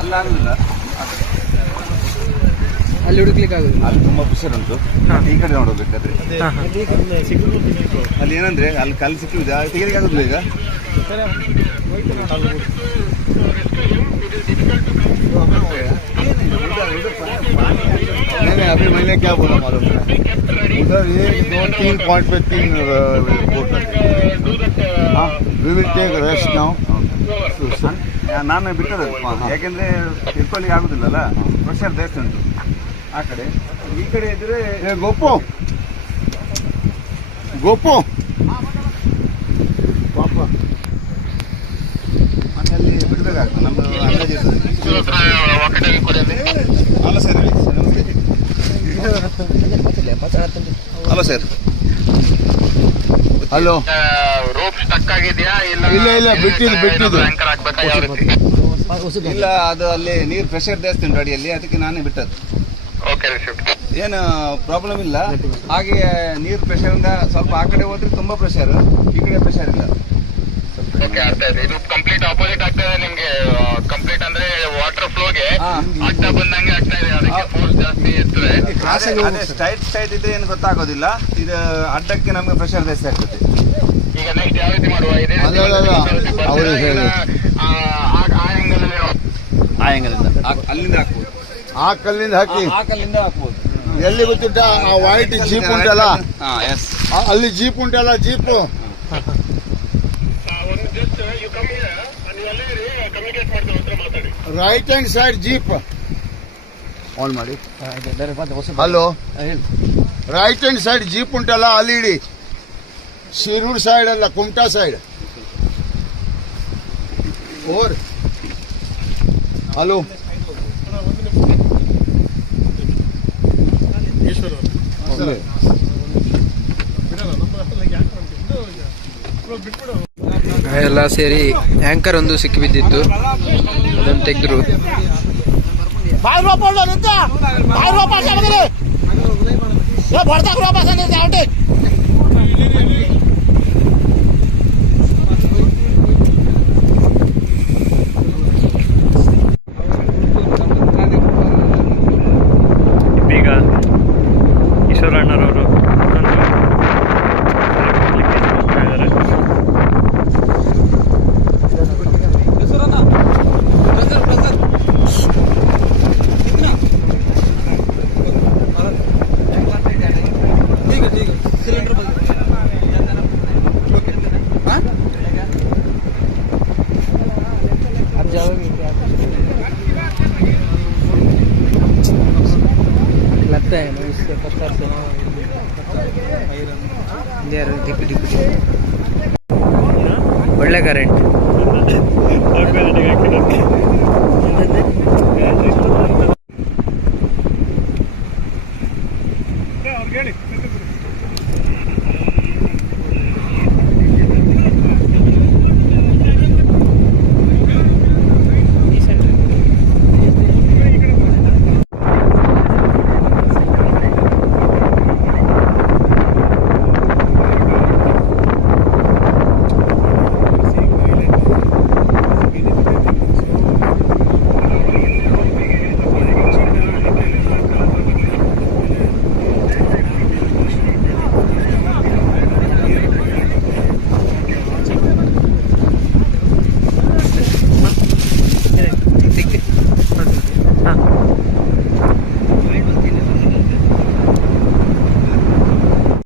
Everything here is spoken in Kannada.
ಅಲ್ಲಾಗುದಿಲ್ಲ, ಅಲ್ಲಿ ಹುಡುಕ್ಲಿಕ್ಕೆ ಆಗುದಿಲ್ಲ. ಅಲ್ಲಿ ತುಂಬಾ ಪ್ರೆಷರ್ ಉಂಟು. ಈ ಕಡೆ ನೋಡಬೇಕಾದ್ರೆ ಅಲ್ಲಿ ಏನಂದ್ರೆ ಅಲ್ಲಿ ಕಲ್ಲು ಸಿಕ್ಕಿದೆ, ತೆಗಿಲಿಕ್ಕೆ ಆಗುದಿಲ್ಲ ಈಗ. नहीं अभी मैंने क्या बोला मालूम है, उधर 1 2 3 पॉइंट पे 3 बोट लगे. हाँ we will take rest now. ನಾನು ಬಿಟ್ಟದ್ದು ಯಾಕೆಂದ್ರೆ ತಿಳ್ಕೊಳ್ಳಿಕ್ಕೆ ಆಗುದಿಲ್ಲಲ್ಲ, ಪ್ರೆಷರ್ ಜಾಸ್ತಿ ಉಂಟು ಆ ಕಡೆ. ಈ ಕಡೆ ಇದ್ರೆ ಗೋಪು ಗೋಪು ಪಾಪ ಮತ್ತೆ ಅಲ್ಲಿ ಬಿಡಬೇಕಾಗ್ತದೆ. ನಮ್ಮದು ಅಂದಾಜು ಅಲ್ಲ ಸರ್, ಅಲ್ಲ ಸರ್. ಹಲೋ, ರೋಪ್ ಸ್ಟಕ್ ಆಗಿದೆಯಾ? ಇಲ್ಲ ಇಲ್ಲ ಬಿಟ್ಟಿದ್ದು ಇಲ್ಲ, ಅದು ಅಲ್ಲಿ ನೀರು ಪ್ರೆಷರ್ ಜಾಸ್ತಿ ಉಂಟು ಅಡಿಯಲ್ಲಿ, ಅದಕ್ಕೆ ನಾನೇ ಬಿಟ್ಟದ್ದು. ಏನು ಪ್ರಾಬ್ಲಮ್ ಇಲ್ಲ. ಹಾಗೆ ನೀರು ಪ್ರೆಷರಿಂದ ಸ್ವಲ್ಪ ಆ ಕಡೆ ಹೋದ್ರೆ ತುಂಬಾ ಪ್ರೆಷರ್, ಈ ಕಡೆ ಪ್ರೆಷರ್ ಇಲ್ಲ. ಇದು ಕಂಪ್ಲೀಟ್ ಆಪೋಸಿಟ್ ಆಗ್ತಾ ಇದೆ ನಿಮ್ಗೆ. ಕಂಪ್ಲೀಟ್ ಅಂದ್ರೆ ವಾಟರ್ ಫ್ಲೋಗೆ ಅಡ್ಡ ಬಂದಂಗೆ ಆಗ್ತಾ ಇದೆ, ಅದಕ್ಕೆ ಫೋರ್ಸ್ ಜಾಸ್ತಿ ಇರ್ತದೆ. ಅದೇ ಸ್ಟ್ರೈಟ್ ಇದ್ರೆ ಏನು ಗೊತ್ತಾಗೋದಿಲ್ಲ, ಇದು ಅಡ್ಡಕ್ಕೆ ನಮ್ಗೆ ಪ್ರೆಷರ್ ಜಾಸ್ತಿ ಆಗ್ತದೆ. ಈಗ ನೆಕ್ಸ್ಟ್ ಯಾವ ರೀತಿ ಮಾಡುವ? ಇದೆ ಅಲ್ಲಿಂದ ಹಾಕ್ಬೋದು, ಆ ಕಲ್ಲಿಂದ ಹಾಕಿ ಆ ಕಲ್ಲಿಂದ ಹಾಕ್ಬೋದು. ಎಲ್ಲಿ ಗೊತ್ತುಂಟ, ಆ ವೈಟ್ ಜೀಪ್ ಉಂಟಲ್ಲ, ಅಲ್ಲಿ ಜೀಪ್ ಉಂಟಲ್ಲ, jeep right hand side jeep on ಮಾಡಿ. Hello, right hand side jeep ಉಂಟಲ್ಲ, ಅಲ್ಲಿ ಇಡಿ. ಶಿರೂರ್ ಸೈಡ್ ಅಲ್ಲ, ಕುಮಟಾ ಸೈಡ್. ಓರ್ ಹಲೋ, ಎಲ್ಲ ಸೇರಿ ಆಂಕರ್ ಒಂದು ಸಿಕ್ಕಿ ಬಿದ್ದಿತ್ತು, ಅದನ್ನು ತೆಗೆದ್ರು. ಈಗ ಈಶ್ವರಣ್ಣರವರು लगता है ना इससे पत्थर से ಒಳ್ಳೆ ಕರೆಂಟ್